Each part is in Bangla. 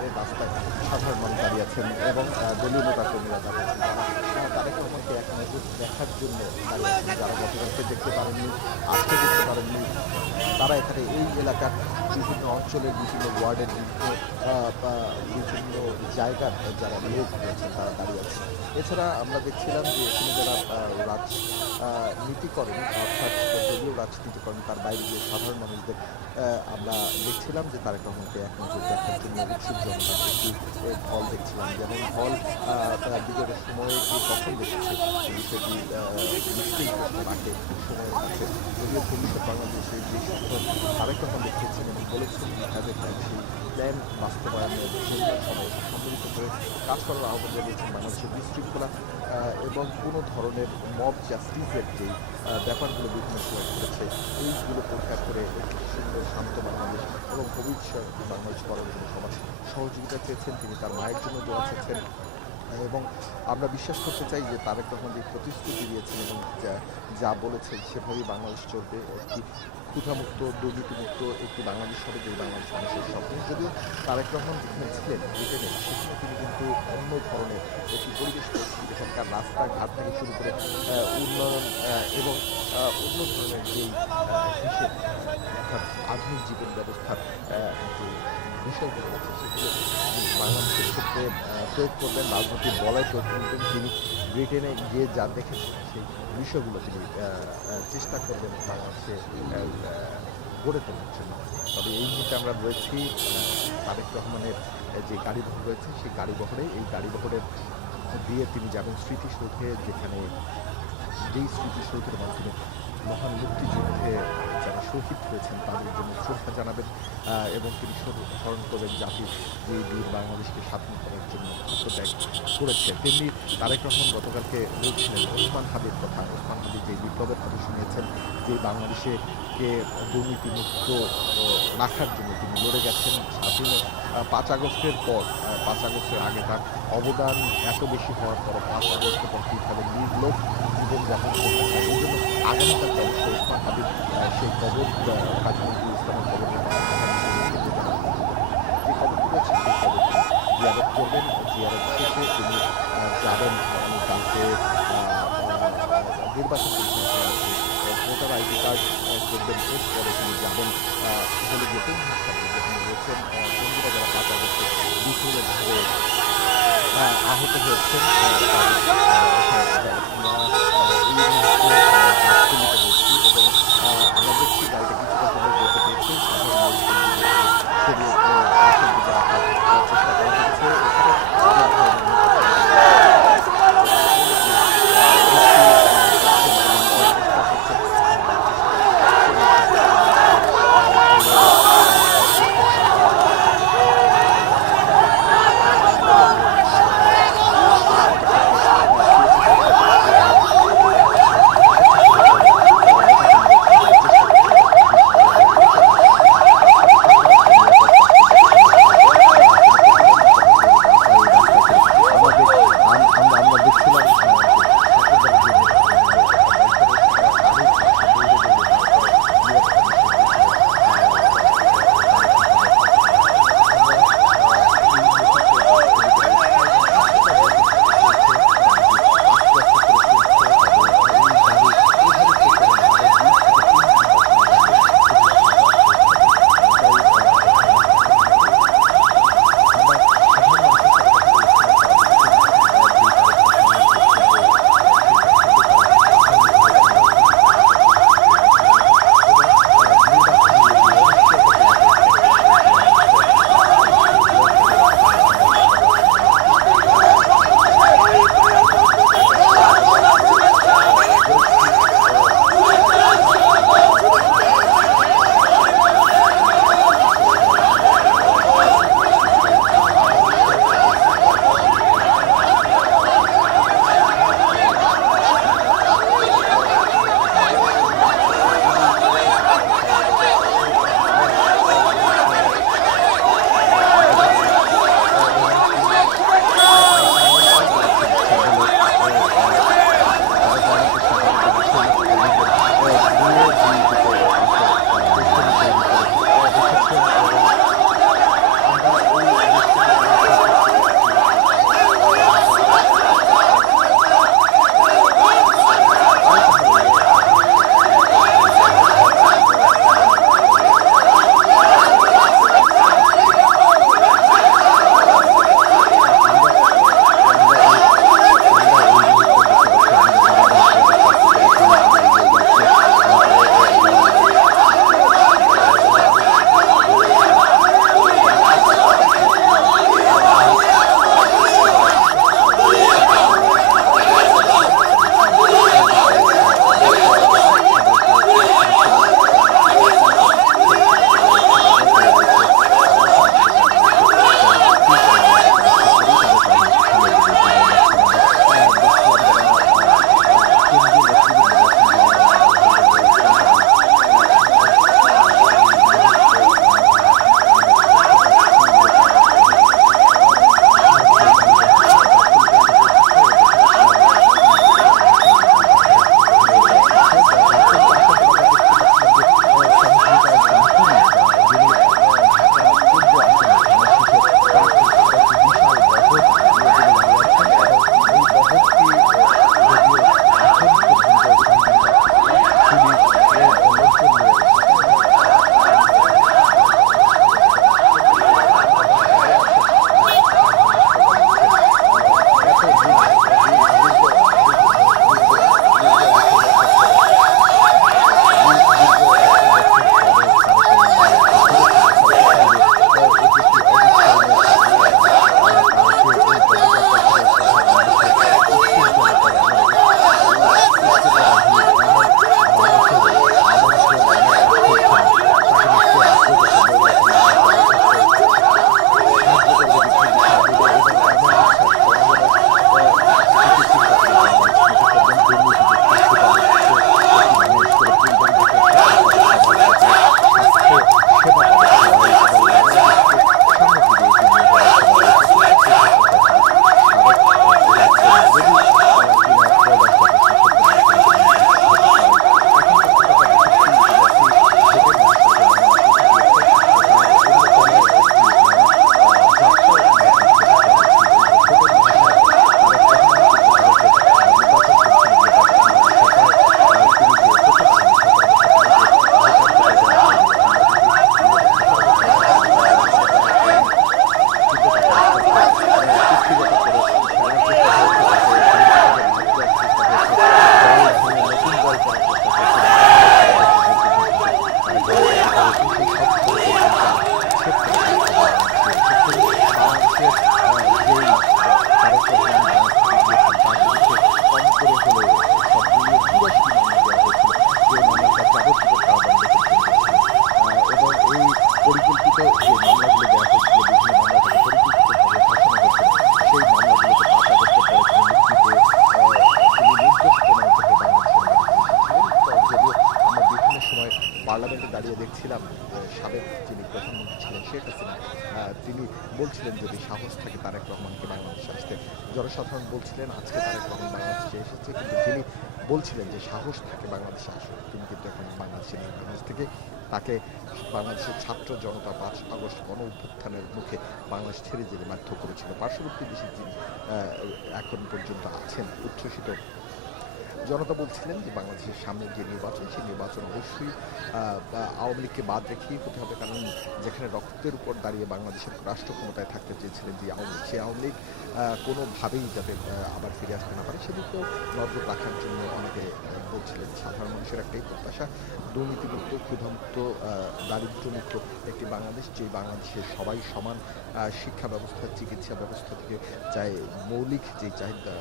ধারে রাস্তায় সাধারণ মানুষ দাঁড়িয়ে আছেন এবং দলীয় নেতা কর্মীরা দাঁড়িয়ে আছেন। তারেক রহমানকে এক নজর দেখার জন্য দাঁড়িয়ে আছেন। যারা গতকালকে দেখতে পারেননি, আজকে দেখতে পারেননি, তারা এখানে এই এলাকার বিভিন্ন অঞ্চলের বিভিন্ন ওয়ার্ডের বিভিন্ন জায়গার যারা লোক রয়েছেন তারা দাঁড়িয়ে আছে। এছাড়া আমরা দেখছিলাম যে এখানে যারা রাজনীতি করেন, অর্থাৎ দলীয় রাজনীতি করেন, তার বাইরে গিয়ে সাধারণ মানুষদের আমরা দেখছিলাম যে তারেক রহমানকে এক নজর দেখার জন্য উৎসুক জনতার একটি ঢল দেখছিলাম। যেমন ঢল বিগত সময়ে কখন দেখেছে বিষয়টি নিশ্চয়ই প্রশ্ন রাখে সময়ের কাছে। যদিও ভবিষ্যৎ বাংলাদেশের যে স্বপ্ন তারেক রহমান দেখিয়েছেন এবং বলেছেন 2005 সেই প্ল্যান বাস্তবায়নের জন্য সবাই সম্মিলিত করে কাজ করার আহ্বান জানিয়েছেন। বাংলাদেশের বিশৃঙ্খলা এবং কোনো ধরনের মব জাস্টিসের যে ব্যাপারগুলো বিভিন্ন সময় ঘটেছে এইগুলো পরিহার করে একটি সুন্দর শান্ত বাংলাদেশ এবং ভবিষ্যৎ বাংলাদেশ করার জন্য সবার সহযোগিতা চেয়েছেন। তিনি তার মায়ের জন্য দোয়া চেয়েছেন এবং আমরা বিশ্বাস করতে চাই যে তারেক রহমান যে প্রতিশ্রুতি দিয়েছেন এবং যা বলেছেন সেভাবেই বাংলাদেশ চলবে। একটি ক্ষুধামুক্ত, দুর্নীতিমুক্ত একটি বাংলাদেশ হবে, যে বাংলাদেশ মানুষের স্বপ্ন। যদিও তারেক রহমান যেখানে ছিলেন ব্রিটেনে, সেখানে তিনি কিন্তু অন্য ধরনের একটি পরিবেশ পরিস্থিতি, এখানকার রাস্তাঘাট থেকে শুরু করে উন্নয়ন এবং অন্য ধরনের যেই হিসেব, অর্থাৎ আধুনিক জীবন ব্যবস্থার যে বিষয়গুলো আছে সেগুলো বাংলাদেশের ক্ষেত্রে প্রয়োগ করবেন, রাজনৈতিক বলয় প্রয়োগ করবেন। তিনি ব্রিটেনে গিয়ে যা দেখেছেন সেই বিষয়গুলো তিনি চেষ্টা করবেন বাংলাদেশে গড়ে তোলার জন্য। তবে এই মুহূর্তে আমরা রয়েছি তারেক রহমানের যে গাড়িবহর রয়েছে সেই গাড়িবহরে। এই গাড়িবহরের দিয়ে তিনি যাবেন স্মৃতিসৌধে, যেখানে যেই স্মৃতিসৌধের মাধ্যমে মহান মুক্তিযুদ্ধে যারা শহীদ হয়েছেন তাদের জন্য শ্রদ্ধা জানাবেন এবং তিনি স্মরণ করবেন জাতির যে বীর বাংলাদেশকে স্বাধীন করার জন্য আত্মত্যাগ করেছে। তেমনি তারেক রহমান গতকালকে বলছিলেন ওসমান হাদির কথা। ওসমান হাদি যে বিপ্লবের কথা শুনিয়েছেন, যে বাংলাদেশে কে দুর্নীতিমুক্ত রাখার জন্য তিনি লড়ে গেছেন। স্বাধীন 5 আগস্টের পর, 5 আগস্টের আগে তার অবদান এত বেশি হওয়ার পর 5 আগস্টের পর কীভাবে নির্লোভ জীবনযাপন করতে হয়, এই জন্য আগামীকাল অবশ্যই ওসমান হাদির সেই কবর কাজী নজরুল ইসলামের কবর যে কবরটি রয়েছে সেই কবরটি জিয়ারত করবেন। জিয়ারত শেষে তিনি যাবেন কালকে নির্বাচন কমিশন ভোটার আইডি কার্ড করবেন। এরপরে তিনি যাবেন হলে যেতেন যেখানে রয়েছেন বন্ধুরা যারা 5 আগস্টে বিপুলের আহত হয়েছেন এবং আমরা দেখছি গাড়িটা কিছুটা সময় যেতে পেরেছি, সাধারণ মানুষের পাশের দিকে রাখার চেষ্টা করা হচ্ছে। বলছিলেন যদি সাহস থাকে তারেক রহমানকে বাংলাদেশে আসতে। জনসাধারণ বলছিলেন আজকে তারেক রহমান বাংলাদেশে এসেছে, কিন্তু যিনি বলছিলেন যে সাহস থাকে বাংলাদেশে আসুক, তিনি কিন্তু এখন বাংলাদেশে নেই। বাংলাদেশ থেকে তাকে বাংলাদেশের ছাত্র জনতা 5 আগস্ট গণ অভ্যুত্থানের মুখে বাংলাদেশ ছেড়ে যেতে বাধ্য করেছিল। পার্শ্ববর্তী দেশে যিনি এখন পর্যন্ত আছেন উচ্ছ্বসিত জনতা বলছিলেন যে বাংলাদেশের সামনে যে নির্বাচন, সেই নির্বাচন অবশ্যই আওয়ামী লীগকে বাদ রেখেই হতে হবে, কারণ যেখানে রক্তের উপর দাঁড়িয়ে বাংলাদেশের রাষ্ট্র ক্ষমতায় থাকতে চেয়েছিলেন যে আওয়ামী লীগ, সেই আওয়ামী লীগ কোনোভাবেই যাতে আবার ফিরে আসতে না পারে সেদিকেও নজর রাখার জন্য অনেকে বলছিলেন। সাধারণ মানুষের একটাই প্রত্যাশা, দুর্নীতিমুক্ত, ক্ষুধামুক্ত, দারিদ্র্যমুক্ত একটি বাংলাদেশ, যে বাংলাদেশের সবাই সমান, শিক্ষা ব্যবস্থা, চিকিৎসা ব্যবস্থা থেকে চাই মৌলিক যে চাহিদা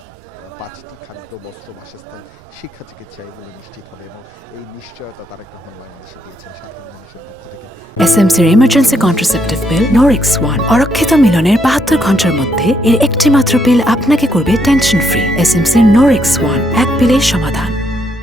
5টি খাদ্য, বস্ত্র, বাসস্থান, শিক্ষা, চিকিৎসা এগুলো নিশ্চিত হবে, এবং এই নিশ্চয়তা তারেক রহমান বাংলাদেশে দিয়েছেন সাধারণ মানুষের পক্ষ থেকে। এসএমসির ইমার্জেন্সি কন্ট্রাসেপটিভ পিল নোরেক্স ওয়ান অরক্ষিত মিলনের 72 ঘন্টার মধ্যে এর একটি মাত্র পিল আপনাকে করবে টেনশন ফ্রি। এসএমসির নোরেক্স ওয়ান, এক পিলের সমাধান।